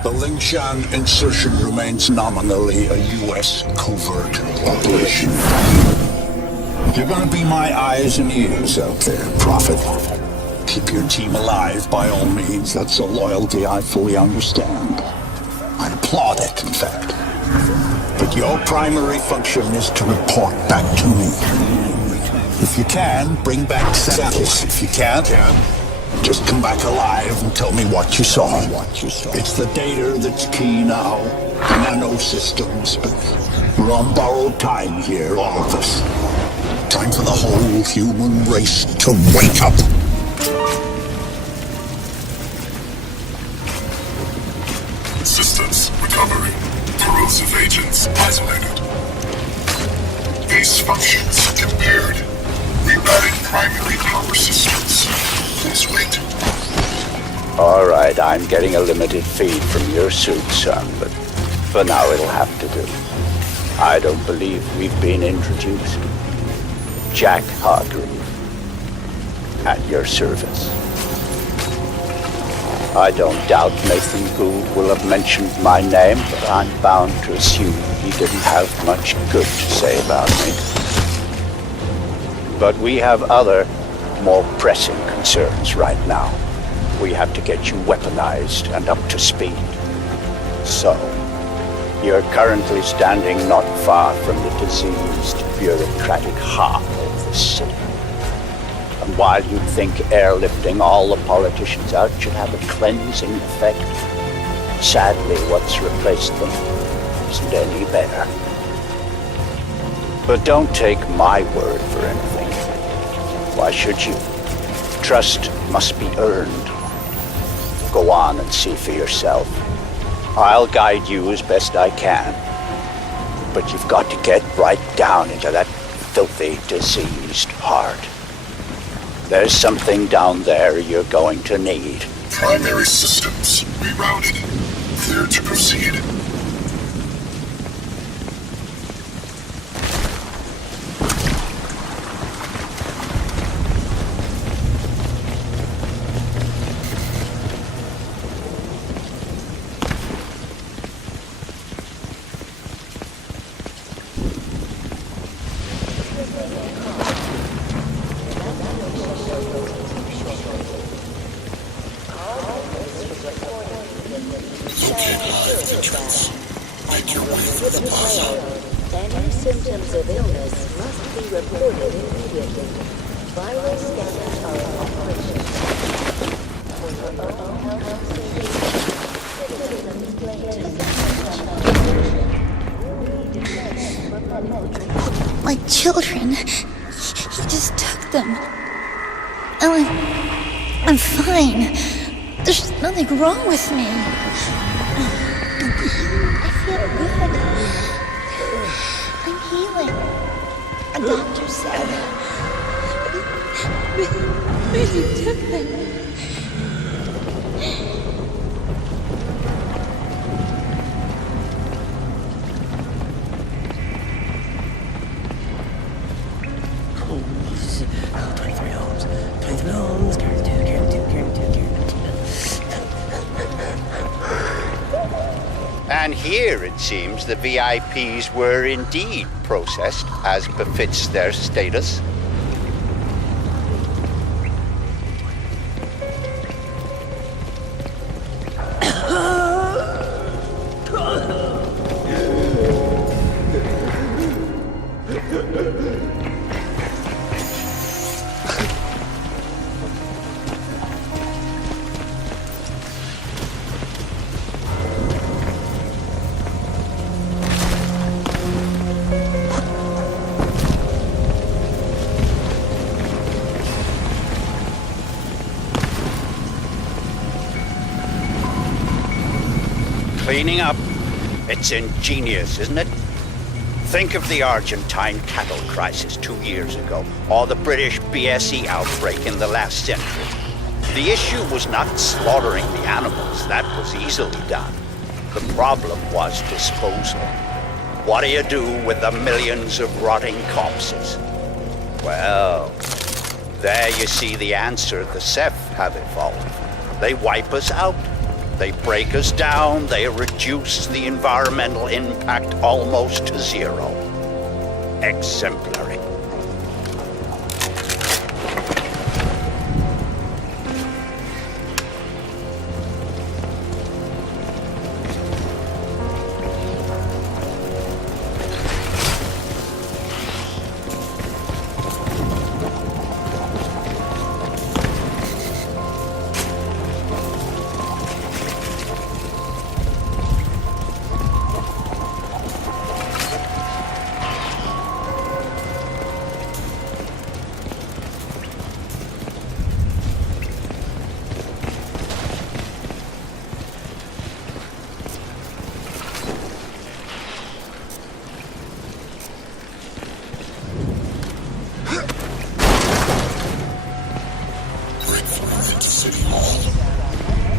The Lingshan insertion remains nominally a U.S. covert operation. You're gonna be my eyes and ears out there, Prophet. Keep your team alive by all means. That's a loyalty I fully understand. I applaud it, in fact. But your primary function is to report back to me. If you can, bring back samples. If you can't, just come back alive and tell me what you saw. It's the data that's key now. Nanosystems, but we're on borrowed time here, all of us. Time for the whole human race to wake up. Systems recovering. Corrosive agents isolated. Base functions impaired. Rerouting primary power systems. Please wait. Alright, I'm getting a limited feed from your suit, son, but for now it'll have to do. I don't believe we've been introduced. Jack Hargrave, at your service. I don't doubt Nathan Gould will have mentioned my name, but I'm bound to assume he didn't have much good to say about me. But we have other, more pressing concerns right now. We have to get you weaponized and up to speed. So, you're currently standing not far from the diseased, bureaucratic heart of the city. And while you think airlifting all the politicians out should have a cleansing effect, sadly what's replaced them isn't any better. But don't take my word for anything. Why should you? Trust must be earned. Go on and see for yourself. I'll guide you as best I can. But you've got to get right down into that filthy, diseased heart. There's something down there you're going to need. Primary systems rerouted. Clear to proceed. Any symptoms of illness must be reported immediately. Viral scanners are in operation. For your own health and safety, citizens claim My children. He just took them. I'm fine. There's nothing wrong with me. I feel good. I'm healing. A doctor said. But you took them. And here, it seems, the VIPs were indeed processed as befits their status. Cleaning up. It's ingenious, isn't it? Think of the Argentine cattle crisis 2 years ago, or the British BSE outbreak in the last century. The issue was not slaughtering the animals. That was easily done. The problem was disposal. What do you do with the millions of rotting corpses? Well, there you see the answer the Ceph have evolved. They wipe us out. They break us down, they reduce the environmental impact almost to zero. Exemplary.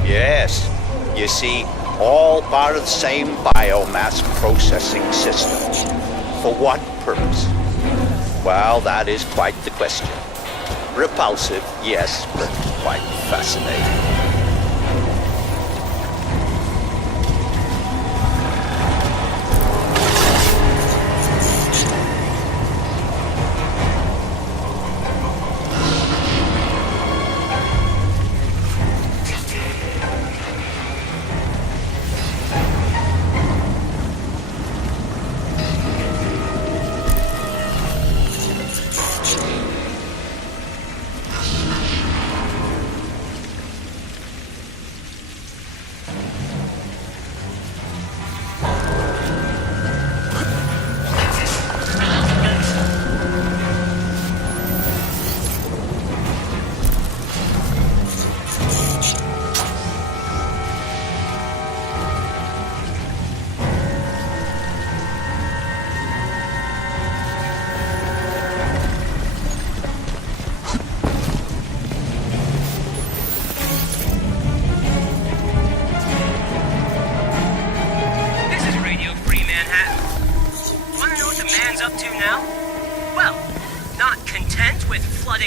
Yes, you see, all part of the same biomass processing system. For what purpose? Well, that is quite the question. Repulsive, yes, but quite fascinating.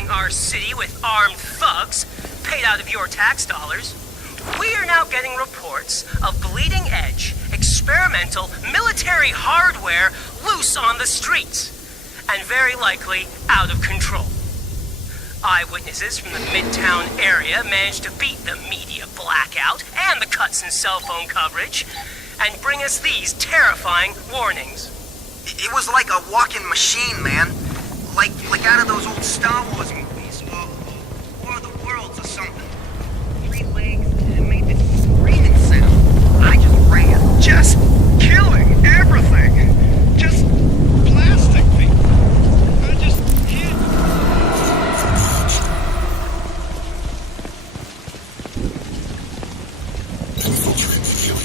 Our city with armed thugs, paid out of your tax dollars. We are now getting reports of bleeding-edge, experimental military hardware loose on the streets, and very likely out of control. Eyewitnesses from the Midtown area managed to beat the media blackout and the cuts in cell phone coverage, and bring us these terrifying warnings. It was like a walking machine, man. Like out of those old Star Wars movies, or War of the Worlds or something. 3 legs, and it made this screaming sound. I just ran. Just killing everything. Just plastic people. I just can't.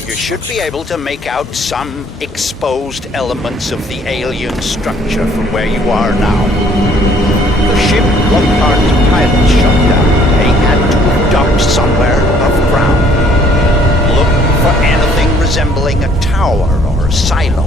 You should be able to make out some exposed elements of the alien structure from where you are now. The ship Lockhart's pilot shut down. They had to have docked somewhere above ground. Look for anything resembling a tower or a silo.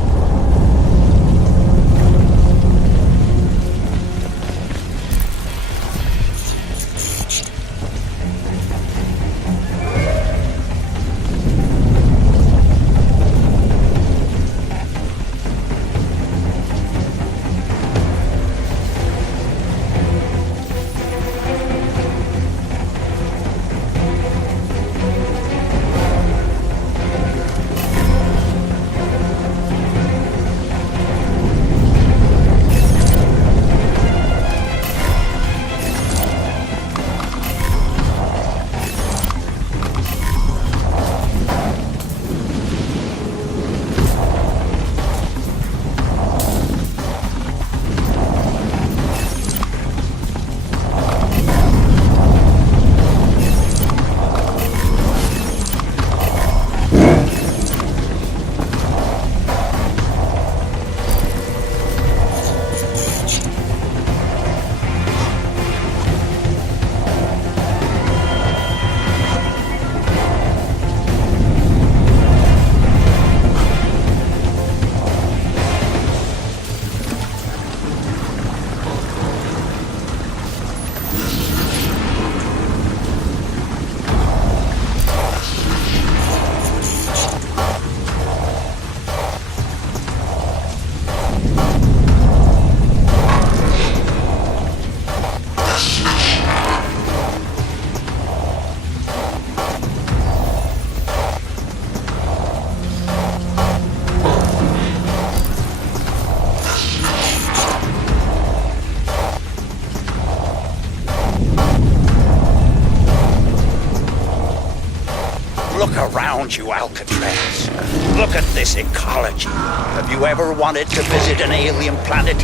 Look around you, Alcatraz. Look at this ecology. Have you ever wanted to visit an alien planet?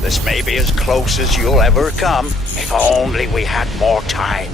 This may be as close as you'll ever come. If only we had more time.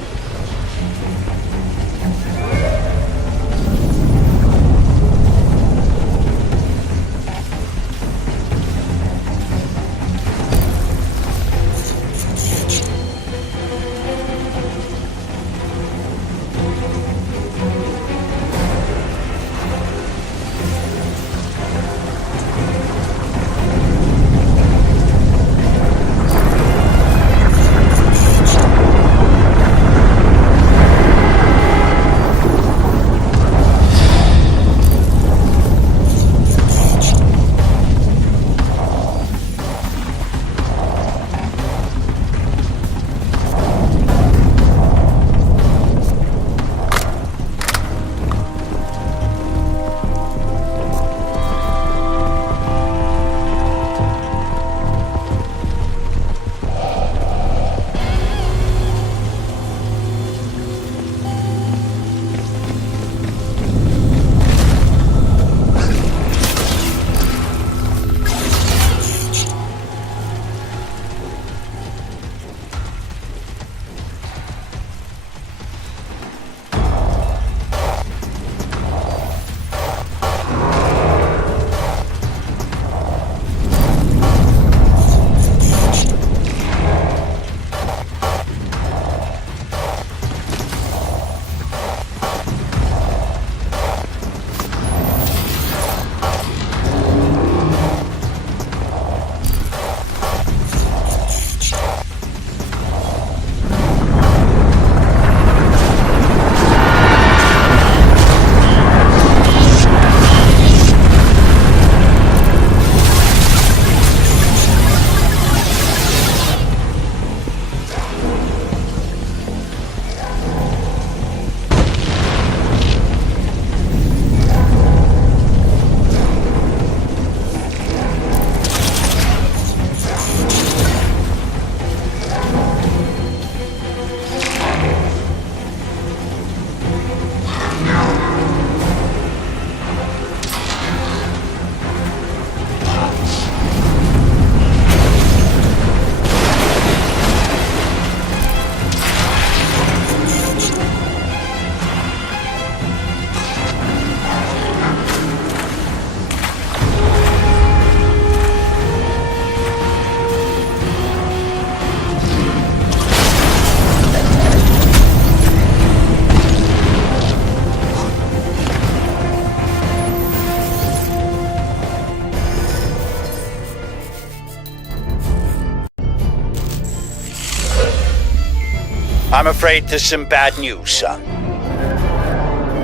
I'm afraid there's some bad news, son.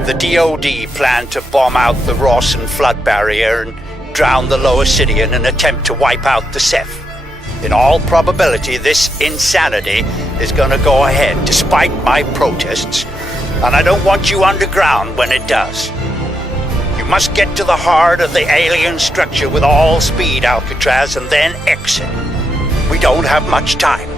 The DoD planned to bomb out the Rawson flood barrier and drown the lower city in an attempt to wipe out the Ceph. In all probability, this insanity is gonna go ahead despite my protests, and I don't want you underground when it does. You must get to the heart of the alien structure with all speed, Alcatraz, and then exit. We don't have much time.